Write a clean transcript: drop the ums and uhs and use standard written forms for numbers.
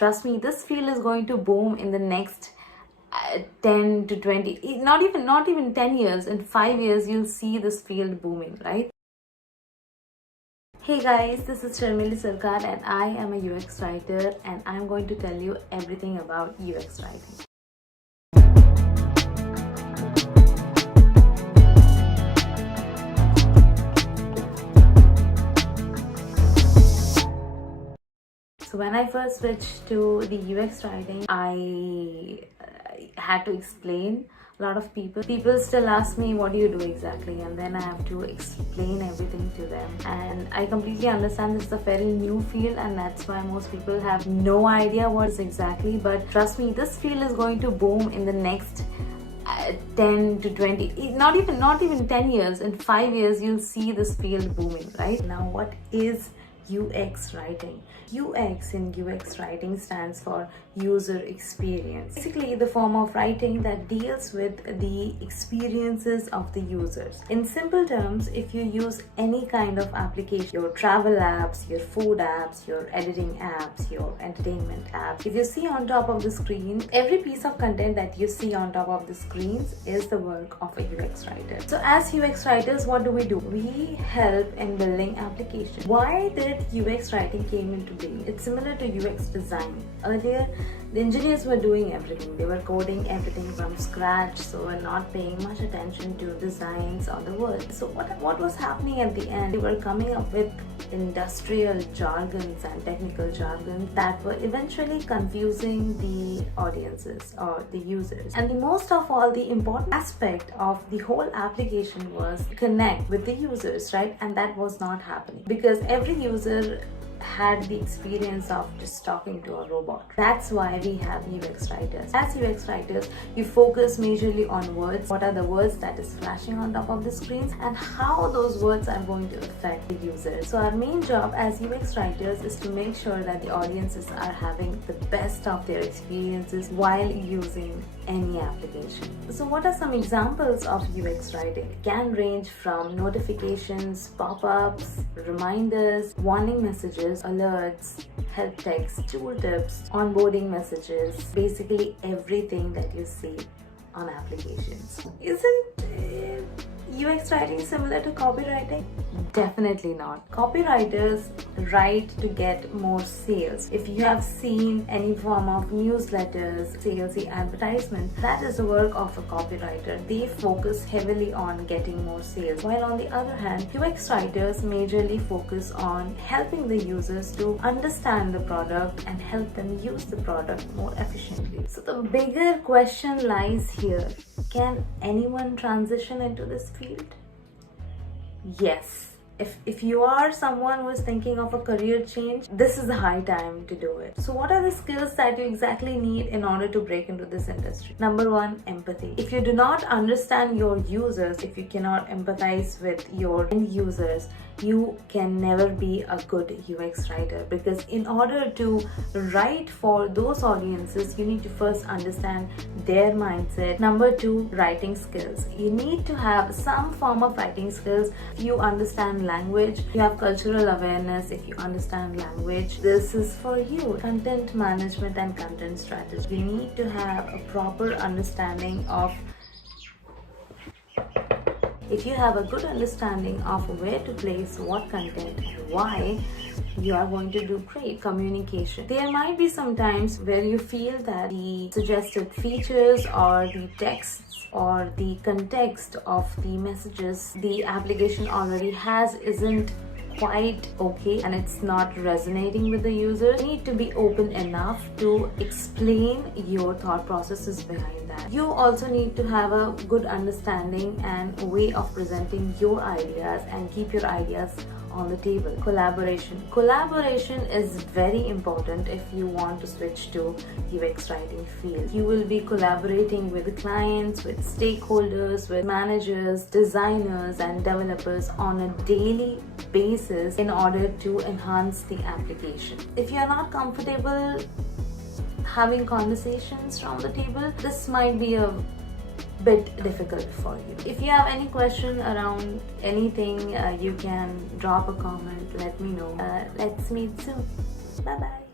Trust me, this field is going to boom in the next 10 to 20, not even 10 years. In 5 years, you'll see this field booming, right? Hey guys, this is Sharmili Sarkar and I am a UX writer, and I'm going to tell you everything about UX writing. So when I first switched to the UX writing, I had to explain. A lot of people still ask me, what do you do exactly? And then I have to explain everything to them. And I completely understand this is a very new field, and that's why most people have no idea what is exactly. But trust me, this field is going to boom in the next 10 to 20, not even 10 years. In 5 years, you'll see this field booming, right? Now, what is UX writing? UX in UX writing stands for user experience. Basically, the form of writing that deals with the experiences of the users. In simple terms, if you use any kind of application, your travel apps, your food apps, your editing apps, your entertainment apps, if you see on top of the screen, every piece of content that you see on top of the screens is the work of a UX writer. So as UX writers, what do? We help in building applications. Why did UX writing came into being? It's similar to UX design. Earlier, the engineers were doing everything. They were coding everything from scratch, so we're not paying much attention to designs or the words. So what was happening at the end? They were coming up with industrial jargons and technical jargons that were eventually confusing the audiences or the users. And the most of all, the important aspect of the whole application was connect with the users, right? And that was not happening because every user had the experience of just talking to a robot. That's why we have UX writers. As UX writers, you focus majorly on words. What are the words that is flashing on top of the screens and how those words are going to affect the users. So our main job as UX writers is to make sure that the audiences are having the best of their experiences while using any application. So what are some examples of UX writing? It can range from notifications, pop-ups, reminders, warning messages, alerts, help text, tool tips, onboarding messages, basically everything that you see on applications. Isn't UX writing similar to copywriting? Definitely not. Copywriters write to get more sales. If you have seen any form of newsletters, salesy advertisement, that is the work of a copywriter. They focus heavily on getting more sales. While on the other hand, UX writers majorly focus on helping the users to understand the product and help them use the product more efficiently. So the bigger question lies here. Can anyone transition into this field? Yes. If you are someone who is thinking of a career change, this is the high time to do it. So what are the skills that you exactly need in order to break into this industry? Number one, empathy. If you do not understand your users, if you cannot empathize with your end users, you can never be a good UX writer, because in order to write for those audiences, you need to first understand their mindset. Number two, writing skills. You need to have some form of writing skills. If you understand language, you have cultural awareness. If you understand language, this is for you. Content management and content strategy. You need to have a proper understanding of. If you have a good understanding of where to place what content and why, you are going to do great. Communication. There might be some times where you feel that the suggested features or the texts or the context of the messages the application already has isn't quite okay and it's not resonating with the user. You need to be open enough to explain your thought processes behind that. You also need to have a good understanding and way of presenting your ideas and keep your ideas on the table. Collaboration is very important if you want to switch to UX writing field. You will be collaborating with clients, with stakeholders, with managers, designers and developers on a daily basis in order to enhance the application. If you are not comfortable having conversations from the table, this might be a bit difficult for you. If you have any question around anything, you can drop a comment, let me know. Let's meet soon. Bye bye.